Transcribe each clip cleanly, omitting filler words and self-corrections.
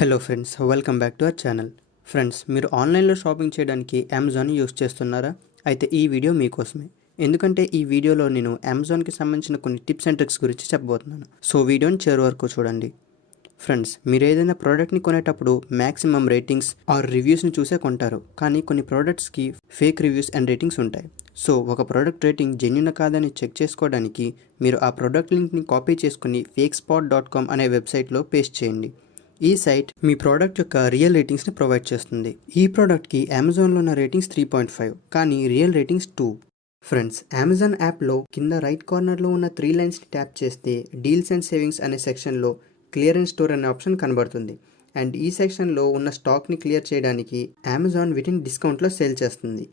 Hello friends, welcome back to our channel. Friends, మీరు ఆన్లైన్లో shopping చేయడానికి అమెజాన్ యూస్ చేస్తున్నారా? అయితే ఈ వీడియో మీకోసమే. ఎందుకంటే ఈ వీడియోలో నేను అమెజాన్కి సంబంధించిన కొన్ని టిప్స్ అండ్ ట్రిక్స్ గురించి చెప్పబోతున్నాను. సో వీడియోని చివరి వరకు చూడండి. ఫ్రెండ్స్, మీరు ఏదైనా ప్రోడక్ట్ని కొనేటప్పుడు మ్యాక్సిమం రేటింగ్స్ ఆర్ రివ్యూస్ని చూసే కొంటారు. కానీ కొన్ని ప్రోడక్ట్స్కి ఫేక్ రివ్యూస్ అండ్ రేటింగ్స్ ఉంటాయి. సో ఒక ప్రోడక్ట్ రేటింగ్ జెన్యున్ కాదని చెక్ చేసుకోవడానికి మీరు ఆ ప్రోడక్ట్ లింక్ని కాపీ చేసుకుని fakespot.com అనే వెబ్సైట్లో పేస్ట్ చేయండి. ఈ సైట్ మీ ప్రోడక్ట్ యొక్క రియల్ రేటింగ్స్ని ప్రొవైడ్ చేస్తుంది. ఈ ప్రోడక్ట్కి అమెజాన్లో ఉన్న రేటింగ్స్ 3.5 కానీ రియల్ రేటింగ్స్ 2. ఫ్రెండ్స్, అమెజాన్ యాప్లో కింద రైట్ కార్నర్లో ఉన్న 3 లైన్స్ని ట్యాప్ చేస్తే డీల్స్ అండ్ సేవింగ్స్ అనే సెక్షన్లో క్లియరెన్స్ స్టోర్ అనే ఆప్షన్ కనబడుతుంది. అండ్ ఈ సెక్షన్లో ఉన్న స్టాక్ని క్లియర్ చేయడానికి అమెజాన్ వీటిని డిస్కౌంట్లో సేల్ చేస్తుంది.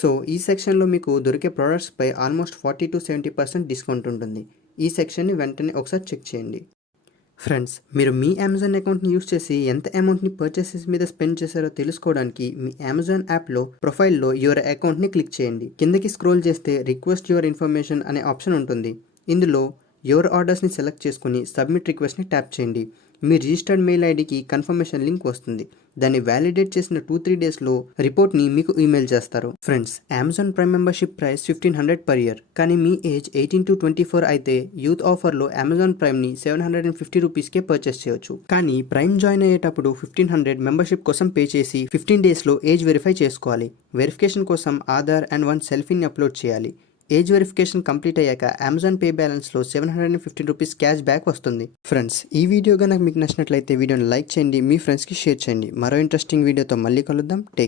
సో ఈ సెక్షన్లో మీకు దొరికే ప్రోడక్ట్స్పై ఆల్మోస్ట్ 40 to 70% డిస్కౌంట్ ఉంటుంది. ఈ సెక్షన్ని వెంటనే ఒకసారి చెక్ చేయండి. ఫ్రెండ్స్, మీరు మీ అమెజాన్ అకౌంట్ని యూస్ చేసి ఎంత అమౌంట్ని పర్చేసెస్ మీద స్పెండ్ చేశారో తెలుసుకోవడానికి మీ అమెజాన్ యాప్లో ప్రొఫైల్లో యువర్ అకౌంట్ని క్లిక్ చేయండి. కిందకి స్క్రోల్ చేస్తే రిక్వెస్ట్ యువర్ ఇన్ఫర్మేషన్ అనే ఆప్షన్ ఉంటుంది. ఇందులో యువర్ ఆర్డర్స్ని సెలెక్ట్ చేసుకుని సబ్మిట్ రిక్వెస్ట్ని ట్యాప్ చేయండి. మీ రిజిస్టర్డ్ మెయిల్ ఐడికి కన్ఫర్మేషన్ లింక్ వస్తుంది. దాన్ని వ్యాలిడేట్ చేసిన 2-3 డేస్లో రిపోర్ట్ని మీకు ఈమెయిల్ చేస్తారు. Friends, Amazon prime membership price 1500 per year. కానీ మీ ఏజ్ 18 to 24 అయితే యూత్ ఆఫర్లో అమెజాన్ ప్రైమ్ని 750 రూపీస్కే పర్చేస్ చేయొచ్చు. కానీ ప్రైమ్ జాయిన్ అయ్యేటప్పుడు 1500 మెంబర్షిప్ కోసం పే చేసి 15 డేస్లో ఏజ్ వెరిఫై చేసుకోవాలి. వెరిఫికేషన్ కోసం ఆధార్ అండ్ 1 సెల్ఫీని అప్లోడ్ చేయాలి. ఏజ్ వెరిఫికేషన్ కంప్లీట్ అయ్యాక అమెజాన్ పే బ్యాలెన్స్లో 715 రూపీస్ క్యాష్ బ్యాక్ వస్తుంది. ఫ్రెండ్స్, ఈ వీడియో కనుక మీకు నచ్చినట్లయితే వీడియోని లైక్ చేయండి, మీ ఫ్రెండ్స్కి షేర్ చేయండి. మరో ఇంట్రెస్టింగ్ వీడియోతో మళ్ళీ కలుద్దాం. టేక్